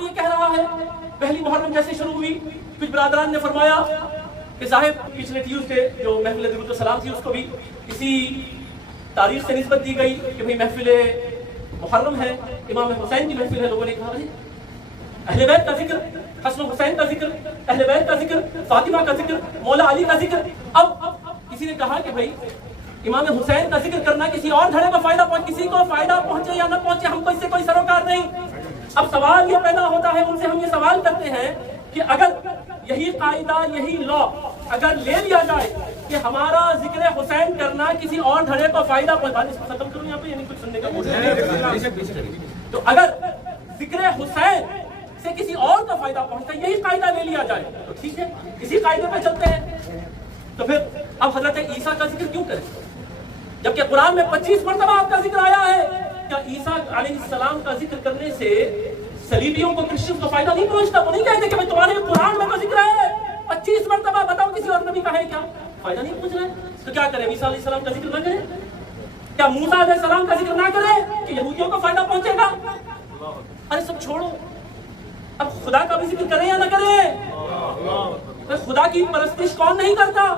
کو یہ کہہ رہا ہے. پہلی محرم جیسے شروع ہوئی کچھ برادران نے فرمایا کہ صاحب پچھلے ٹیوزڈے جو محفل درود و سلام تھی اس کو بھی اسی تاریخ سے نسبت دی گئی کہ بھئی محفل محرم ہے, امام حسین کی محفل ہے. لوگوں نے کہا اہل بیت کا ذکر, حسن و حسین کا ذکر, اہل بیت کا ذکر, فاطمہ کا ذکر, مولا علی کا ذکر. اب کسی نے کہا کہ بھئی امام حسین کا ذکر کرنا کسی اور دھڑے میں فائدہ کسی کو فائدہ پہنچے یا نہ پہنچے, ہم کو اس سے کوئی سروکار نہیں. اب سوال یہ پیدا ہوتا ہے, ان سے ہم یہ سوال کرتے ہیں کہ اگر یہی قاعدہ یہی لا اگر لے لیا جائے کہ ہمارا ذکر حسین کرنا کسی اور دھڑے کو فائدہ پہنچانے سے ختم کروں یہاں پہ, یعنی کچھ سننے کا تو اگر ذکر حسین سے کسی اور کا فائدہ پہنچتا ہے یہی قاعدہ لے لیا جائے تو ٹھیک ہے, اسی قاعدے پہ چلتے ہیں. تو پھر اب حضرت عیسیٰ کا ذکر کیوں کریں جبکہ قرآن میں 25 مرتبہ آپ کا ذکر آیا ہے؟ کیا عیسیٰ علیہ السلام کا ذکر کرنے سے صلیبیوں کو کرسچن کو فائدہ نہیں پہنچتا؟ وہ نہیں کہتے کہ تمہارے قرآن میں تو ذکر ہے 25 مرتبہ, بتاؤ کسی اور نبی کا ہے کیا فائدہ نہیں پہنچ رہا ہے؟ تو کیا کریں, عیسیٰ علیہ السلام کا ذکر نہ کریں؟ کیا موسیٰ علیہ السلام کا ذکر نہ کریں کہ یہودیوں کو فائدہ پہنچے گا؟ ارے سب چھوڑو, اب خدا کا بھی ذکر کریں یا نہ کریں؟ خدا کی پرستش کون نہیں کرتا؟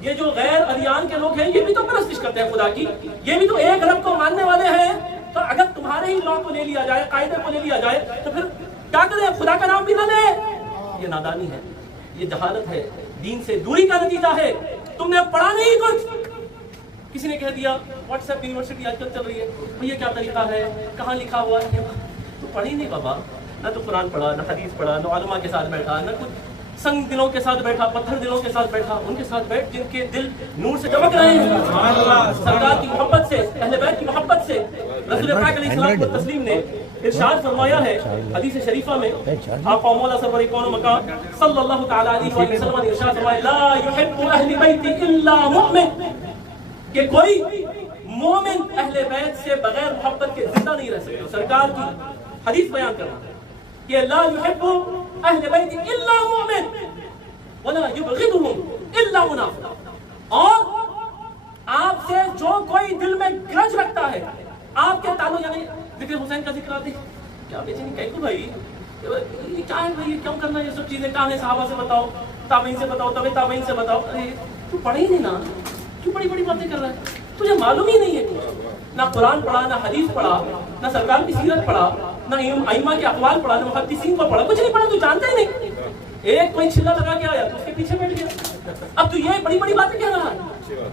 یہ جو غیر ادیان کے لوگ ہیں یہ بھی تو پرستش کرتے ہیں خدا کی, یہ بھی تو ایک رب کو ماننے والے ہیں. تو اگر تمہارے ہی لا کو لے لیا جائے, قاعدے کو لے لیا جائے, تو پھر کیا کریں, خدا کا نام بھی نہ لیں. یہ نادانی ہے, یہ جہالت ہے, دین سے دوری کا نتیجہ ہے. تم نے پڑھا نہیں کچھ, کسی نے کہہ دیا واٹس ایپ یونیورسٹی آج کل چل رہی ہے, یہ کیا طریقہ ہے, کہاں لکھا ہوا ہے؟ تو پڑھی نہیں بابا, نہ تو قرآن پڑھا, نہ حدیث پڑھا, نہ علماء کے ساتھ بیٹھا, نہ کچھ سنگ دلوں کے ساتھ بیٹھا, پتھر دلوں کے ساتھ بیٹھا. ان کے ساتھ بیٹھ جن کے دل نور سے چمک رہے ہیں, سرکار کی محبت سے, اہل بیت کی محبت سے. رسول پاک علیہ السلام و تسلیم نے ارشاد فرمایا ہے حدیث شریفہ میں, آپ مولا سرور کون و مکان صلی اللہ تعالی علیہ وسلم نے ارشاد فرمایا لا يحب اہل بیت الا مؤمن, کہ کوئی مومن اہل بیت سے بغیر محبت کے زندہ نہیں رہ سکتا. سرکار کی حدیث بیان کرنا کہ لا يحب اہل بیت الا مؤمن ولا يبغضهم الا منافق. اور آپ سے جو کوئی دل میں گرج رکھتا ہے آپ کے تعلق, یعنی ذکر حسین کا ذکر آتے کیا بیچے کہیں کو بھائی یہ کیا ہے بھائی, کیوں کرنا یہ سب چیزیں, کہاں ہے صحابہ سے بتاؤ, تابعین سے بتاؤ, تبع تابعین سے بتاؤ. ارے تو پڑھے ہی نہیں نا, کیوں بڑی بڑی باتیں کر رہا ہے, تجھے معلوم ہی نہیں ہے, نہ قرآن پڑھا, نہ حدیث پڑھا, نہ سرکار کی سیرت پڑھا, نہ ائمہ کے اقوال پڑھا, نہ محدثین کو پڑھا, کچھ نہیں پڑھا, تو جانتا ہی نہیں. ایک کوئی چھلا لگا کے آیا تو اس کے پیچھے بیٹھ گیا. اب تو یہ بڑی بڑی باتیں کہہ رہا ہے.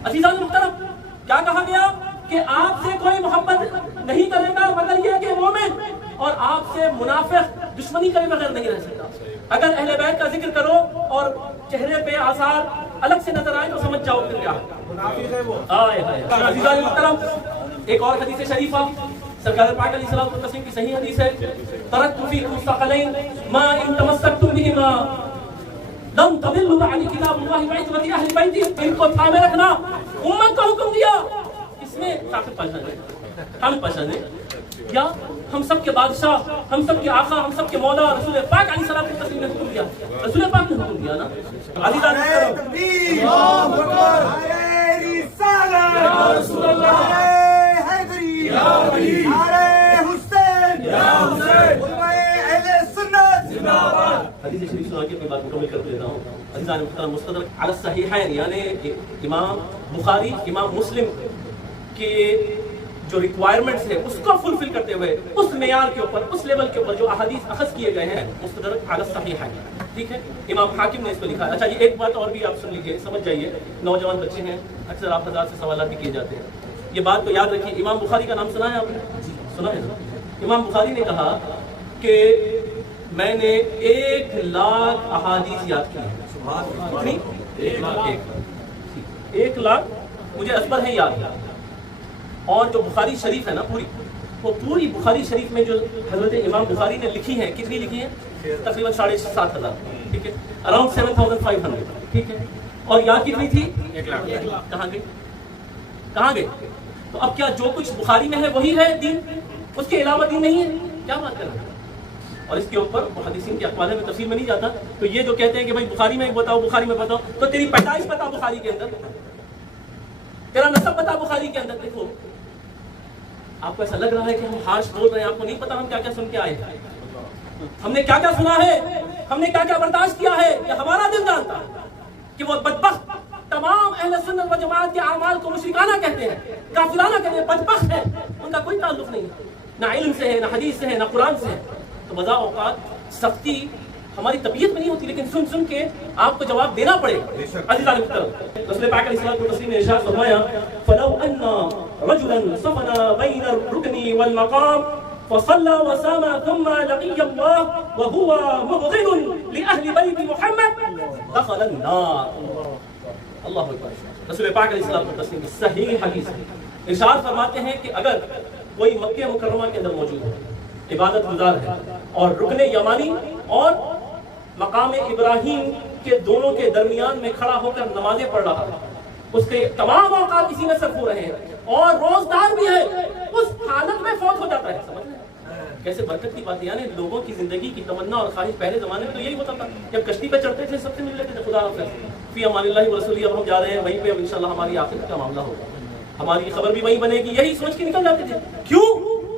عزیزان محترم, کیا کہا گیا کہ آپ سے کوئی محبت نہیں کرے گا مگر یہ کہ مومن, اور آپ سے منافق دشمنی کے بغیر نہیں رہ سکتا. اگر اہل بیت کا ذکر کرو اور چہرے پہ آثار الگ سے نظر آئے تو سمجھ جاؤ پھر کیا منافق ہے وہ. عزیزان محترم, ایک اور حدیث شریفہ سرکار پاک علیہ السلام و تسلیم کی صحیح حدیث ہے, ترکت فیکم ثقلین ما ان تمسکتم بہما لن تضلوا بعد کتاب اللہ وعصمت اہل بیت. ان کو تھامے رکھنا, امت کو حکم دیا. اس میں طاقت پہچانے یا ہم سب کے بادشاہ, ہم سب کے آقا, ہم سب کے مولا رسول پاک علیہ السلام و تسلیم نے حکم دیا. رسول پاک نے حکم دیا نا. عزیزان محترم, اللہ اکبر, اے رسالت یا رسول اللہ, حدیث شریف سنا کے میں بات مکمل کر دیتا ہوں. عزیزان محترم, مستدرک علی الصحیحین یعنی امام بخاری امام مسلم کے جو ریکوائرمنٹس ہے اس کو فلفل کرتے ہوئے اس معیار کے اوپر, اس لیول کے اوپر جو احادیث اخذ کیے گئے ہیں, مستدرک علی الصحیحین. ٹھیک ہے, امام حاکم نے اس کو لکھا ہے. اچھا جی, ایک بات اور بھی آپ سن لیجیے, سمجھ جائیے. نوجوان بچے ہیں, اکثر آپ حضرات سے سوالات بھی کیے جاتے ہیں, یہ بات کو یاد رکھیے. امام بخاری کا نام سنا ہے آپ نے؟ سنا ہے نا. امام بخاری نے کہا کہ میں نے 1,00,000 احادیث یاد کی ہیں. 1 لاکھ مجھے اصبر ہے یاد. اور جو بخاری شریف ہے نا وہ پوری بخاری شریف میں جو حضرت امام بخاری نے لکھی ہیں, کتنی لکھی ہیں؟ تقریباً 7,500. ٹھیک ہے, اراؤنڈ 7,500. ٹھیک ہے, اور یاد کتنی تھی؟ 1 لاکھ. کہاں گئے؟ تو اب کیا جو کچھ بخاری میں ہے وہی ہے دین, اس کے علاوہ دین نہیں ہے؟ کیا بات کر رہے ہیں. اور اس کے اوپر محدثین کے اقوال میں تفصیل میں نہیں جاتا. تو یہ جو کہتے ہیں کہ بھائی بخاری میں بتاؤ, بخاری میں بتاؤ, تو تیری پیدائش بتا بخاری کے اندر, تیرا نسب بتا بخاری کے اندر. دیکھو آپ کو ایسا لگ رہا ہے کہ ہم ہارش بول رہے ہیں, آپ کو نہیں پتا ہم کیا کیا سن کے آئے ہیں. ہم نے کیا کیا سنا ہے، ہم نے کیا کیا برداشت کیا ہے، یہ ہمارا دل جانتا ہے کہ وہ بدبخت تمام اہل سنت و جماعت کے اعمال کو مشرکانہ کہتے ہیں، کافرانہ کہتے ہیں، بدبخت ہیں، ان کا کوئی تعلق نہیں ہے، نہ علم سے ہے، نہ حدیث سے ہے، نہ قرآن سے ہے۔ تو بذا اوقات سختی ہماری طبیعت میں نہیں ہوتی، لیکن سن سن کے آپ کو جواب دینا پڑے گا۔ عزیزان محترم، رسول پاک علیہ الصلوۃ والتسلیم نے ارشاد فرمایا فلو ان رجلا صفنا بین الرکن والمقام فصلى وصام ثم لقي الله وهو مبغض لأهل بيت محمد دخل النار۔ اللہ اکبر۔ رسول پاک علیہ الصلوۃ والتسلیم کی صحیح حدیث ہے، ارشاد فرماتے ہیں کہ اگر کوئی مکہ مکرمہ کے اندر موجود ہے، عبادت گزار ہے، اور رکن یمانی اور مقام ابراہیم کے دونوں کے درمیان میں کھڑا ہو کر نمازیں پڑھ رہا ہے، اس کے تمام اوقات اسی میں صرف ہو رہے ہیں اور روزدار بھی ہے، اس حالت میں فوت ہو جاتا ہے۔ سمجھ رہے ہیں کیسے برکت کی بات ہے؟ یعنی لوگوں کی زندگی کی تمنا اور خواہش پہلے زمانے میں تو یہی ہوتا تھا، جب کشتی پہ چڑھتے تھے سب سے مل لیتے تھے، خدا حافظ فی امان اللہ و رسولہ، اب ہم جا رہے ہیں وہیں پہ، اب انشاءاللہ ہماری آخرت کا معاملہ ہوگا، ہماری خبر بھی وہیں بنے گی، یہی سوچ کے نکل جاتے تھے۔ کیوں؟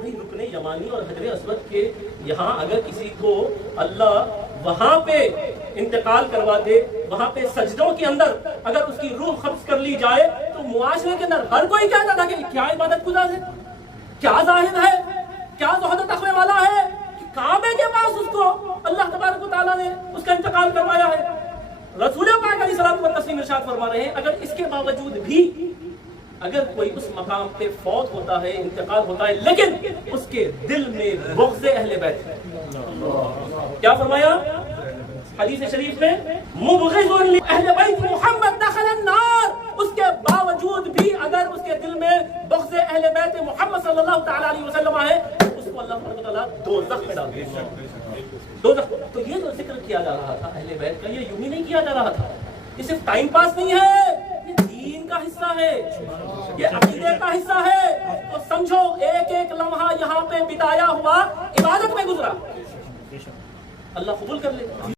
رکن یمانی اور حجر اسود کے یہاں اگر کسی کو اللہ وہاں پہ انتقال کروا دے، وہاں پہ سجدوں کے اندر اگر اس کی روح قبض کر لی جائے، تو معاشرے کے اندر ہر کوئی کہتا تھا کہ کیا عبادت گزار ہے، کیا زاہد ہے، کیا زہد و تقوی والا ہے، کہ کعبے کے پاس اس کو اللہ تبارک و تعالیٰ نے اس کا انتقال کروایا ہے۔ رسول پاک علیہ الصلوۃ والتسلیم ارشاد فرما رہے ہیں اگر اس کے باوجود بھی اگر کوئی اس مقام پہ فوت ہوتا ہے، انتقال ہوتا ہے، لیکن اس کے دل میں بغض اہل بیت ہے، کیا فرمایا حدیث شریف میں مبغض اہل بیت محمد دخل النار، اس کے باوجود بھی اگر اس کے دل میں بغض اہل بیت محمد صلی اللہ تعالی علیہ وسلم ہے، اس کو اللہ تعالیٰ دوزخ میں ڈال دے گا۔ دوزخ۔ تو یہ جو ذکر کیا جا رہا تھا اہل بیت کا، یہ یوں ہی نہیں کیا جا رہا تھا، یہ صرف ٹائم پاس نہیں ہے، یہ دین کا حصہ ہے، یہ عقیدے کا حصہ ہے۔ تو سمجھو ایک ایک لمحہ یہاں پہ بتایا ہوا عبادت میں گزرا، اللہ قبول کر لے۔